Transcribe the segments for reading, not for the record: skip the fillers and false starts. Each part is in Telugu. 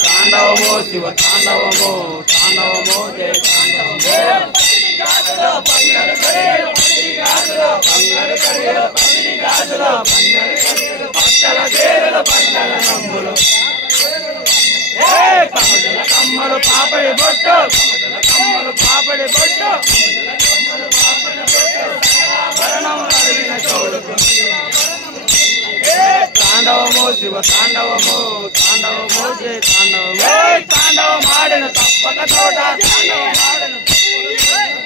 తాండవమో శివ తాండవమో తాండవమో జయ కమ్మలు పాపడి బొట్టు కమ్మలు పాపడి బొట్టు తాండవమో శివ తాండవమో తాండవమో జయ తాండవమో తాండవమాడిన తప్పక తోట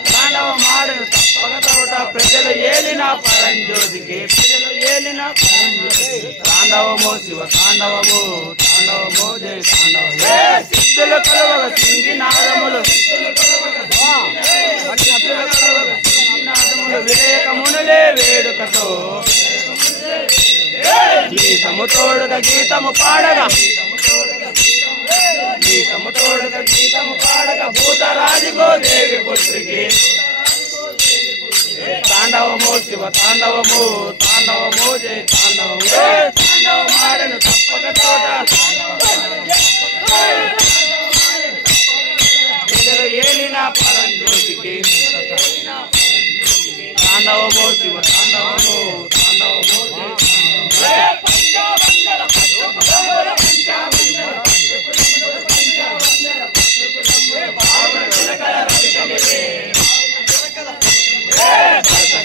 తాండవమాడిన తప్పక తోట ప్రజలు ఏలిన పరంజ్యోతికి ప్రజలు ఏలిన పరంజ్యోతికి తాండవమో శివ తాండవమో తాండవమో జయ తాండవమో సిద్ధులు కలవగ సింగినాదములు వివేకమునులే వేడుకతో గీతము తోడుగా గీతము పాడగా గీతము తోడుగా గీతము పాడగా భూతరాజుగో దేవి పుత్రికి తాండవమో శివ తాండవమో తాండవమో జయ తాండవమో తాండవమాడను తప్పక తోట ప్రజలు ఏలిన పరంజ్యోతికి తాండవమో శివ తాండవమో తాండవమో జయ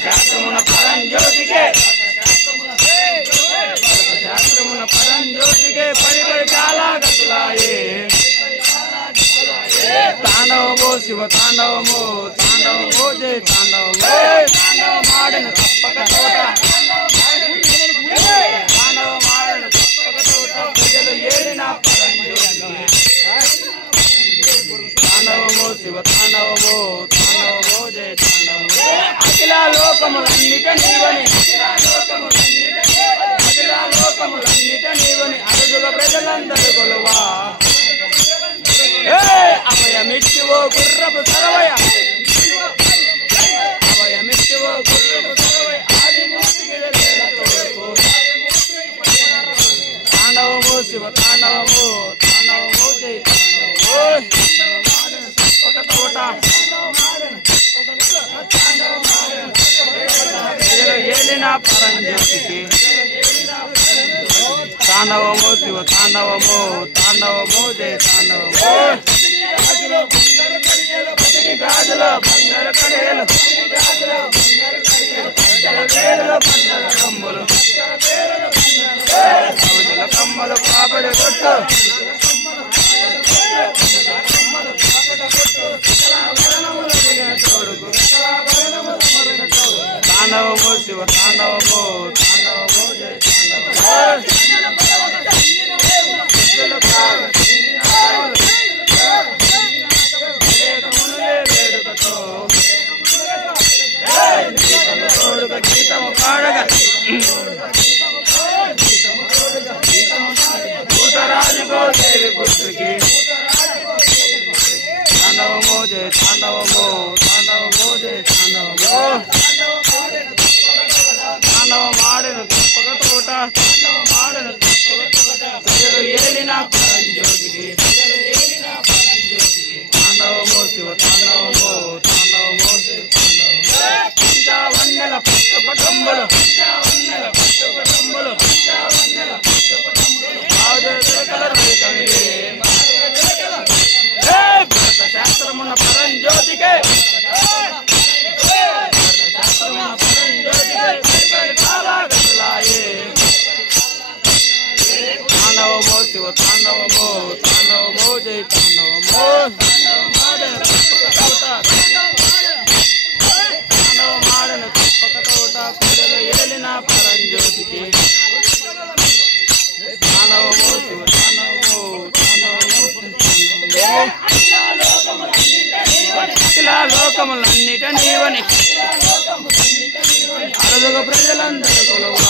శాస్త్రమున పరంజ్యోతికే శాస్త్రమున పరంజ్యోతికే పరిపరి చాలా గతులాయే తాండవమో శివ తాండవమో తాండవమో జయ తాండవమో తాండవమాడిన తప్పక తోట తాండవమాడిన తప్పక తోట ప్రజలు ఏలిన పరంజ్యోతికి తాండవమో శివ తాండవమో తాండవమో జయ తాండవమో అఖిల లోకములన్నిట నీవని అఖిల లోకములన్నిట నీవని అరుదుగా ప్రజలందరూ కొలువా అభయమిచ్చివో గుర్రపు సరవయ అభయమిచ్చివో గుర్రపు సరవయ ఆదిమూర్తికి తాండవమో శివ తాండవమో తాండవమో జయ తాండవమో తప్పక తోట ఏలిన పరంజ్యోతికి తాండవమో శివ తాండవమో తాండవమో జయ తాండవమో గాజులో బంగారు కడేలు పందల కమ్ములు సౌజుల కమ్మలు పాపడి కొట్టు తాండవమో శివ తాండవమో తాండవమో జయ వేడుకతో గీతము పాడగా భూతరాజుగో దేవి పుత్రికి తాండవమో జయ తాండవమో తాండవమో జయ తాండవమో తాండవమాడను తప్పక తోట తాండవమాడను తప్పక తోట ప్రజలు ఏలిన పరంజ్యోతికి తాండవమో శివ తాండవమో తాండవమో జయ తాండవమో పంచావన్నెల పట్టుపటంబులు శాస్త్రమున్న పరంజ్యోతికే తాండవమో శివ తాండవమో తాండవమో జయ తాండవమో తాండవమాడన తప్పక తోట ప్రజలు ఏలిన పరంజ్యోతికి తాండవమో శివ తాండవమో తాండవమో అఖిల లోకములన్నిట నీవని అరుదుగా ప్రజలందరూ కొలువా